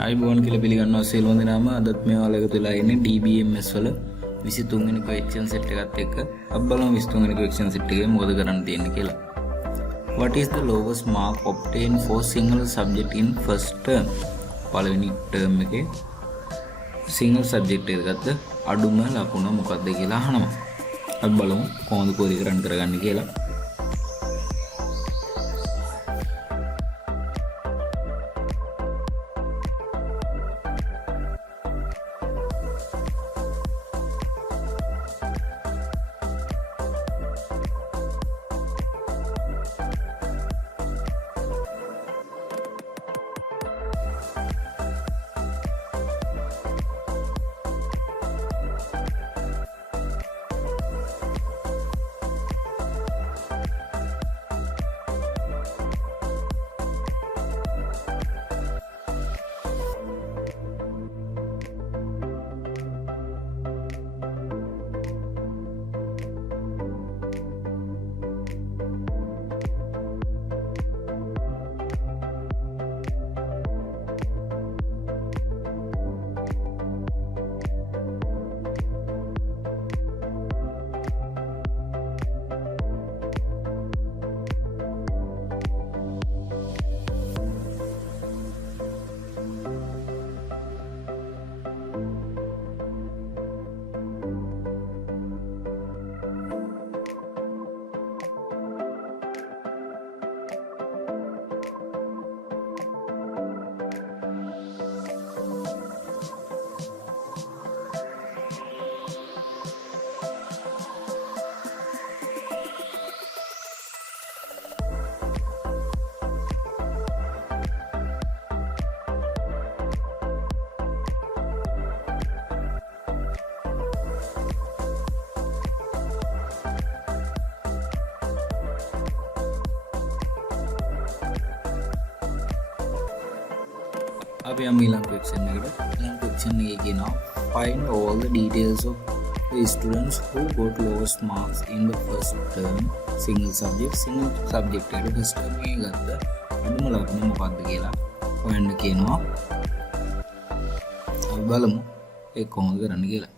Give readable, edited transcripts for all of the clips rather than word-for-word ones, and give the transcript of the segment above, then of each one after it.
ආයිබෝන් කියලා පිළිගන්නවා සියලුම දෙනාම. අදත් මේ වල එකතු වෙලා ඉන්නේ dbms වල 23 වෙනි question set එකත් එක්ක. අපි බලමු 23 වෙනි question set එකේ මොකද කරන්න තියෙන්නේ කියලා. What is the lowest mark obtained for single subject in first term? පළවෙනි term එකේ single subject එක ගත්ත අඩුම ලකුණ මොකක්ද කියලා අහනවා. අපි බලමු කොහොමද query එක run කරගන්නේ කියලා. අපි යමු ඊළඟ question එකට. ඊළඟ question එකේ කියනවා find all the details of the students who got lowest marks in the first term single subject එකට first term එකේ ගත්ත අඩුම ලකුණ මොකක්ද කියලා හොයන්න කියනවා. අපි බලමු ඒක කොහොමද කරන්න කියලා.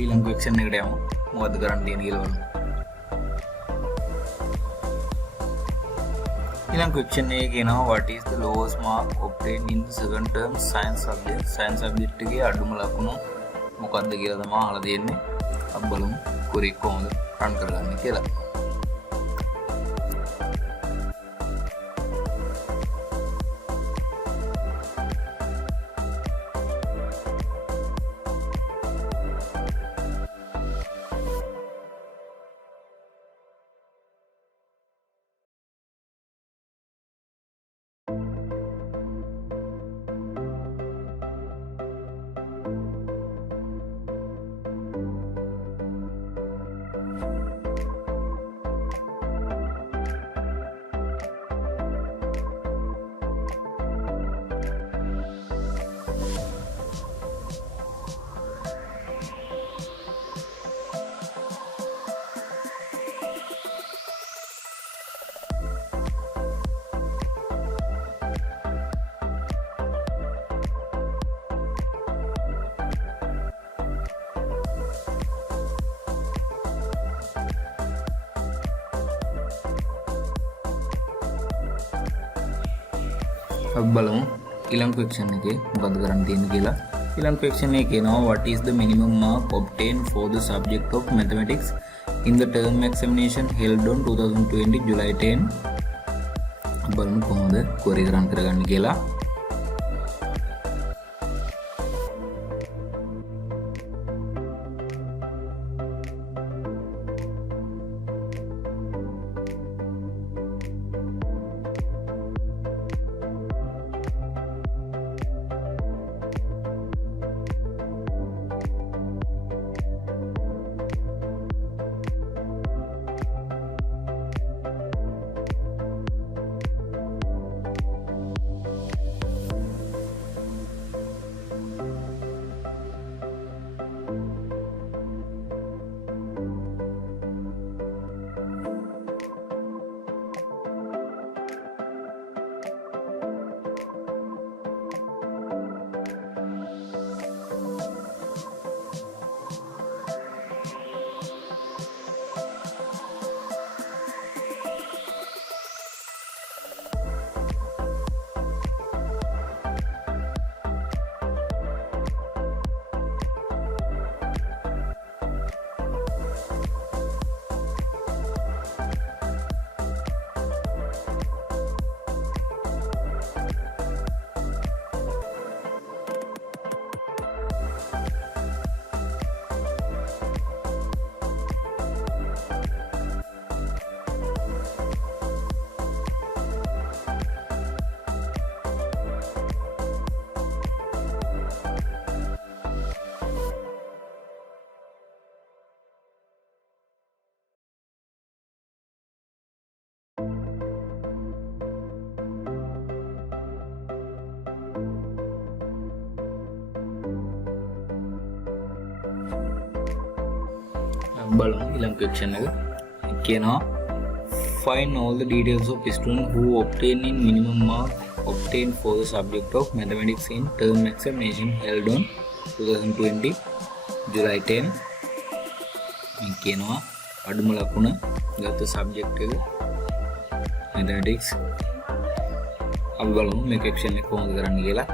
ඊළඟ question එකට යමු. මොකද්ද කරන්න තියෙන්නේ කියලා බලමු. ඊළඟ question එකේ කියනවා what is the lowest mark obtained in the second term science subject එකේ අඩුම ලකුණ මොකක්ද කියලා තමයි අහලා තියෙන්නේ. අපි බලමු query කොහොමද run කරගන්නේ කියලා. අපි බලමු ඊළඟ question එකේ මොකද කරන්න තියෙන්නේ කියලා. ඊළඟ question එකේ කියනවා what is the minimum mark obtained for the subject of mathematics in the term examination held on 2020 July 10. අපි බලමු කොහොමද query run කරගන්නේ කියලා. බලමු ඊළඟ question එක. කියනවා find all the details of student who obtained in minimum mark obtained for the subject of mathematics in term examination held on 2020 July 10. මේ කියනවා අඩුම ලකුණ ගත්ත subject එක mathematics. අපි බලමු මේ question එක කොහොමද කරන්න කියලා.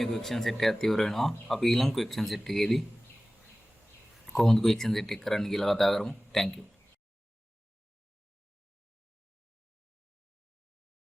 මේ ක්වෙක්ෂන් සෙට් එකත් ඉවර වෙනවා. අපි ඊළඟ ක්වෙක්ෂන් සෙට් එකේදී කොහොමද ක්වෙක්ෂන් සෙට් එක කරන්න කියලා කතා කරමු. Thank you.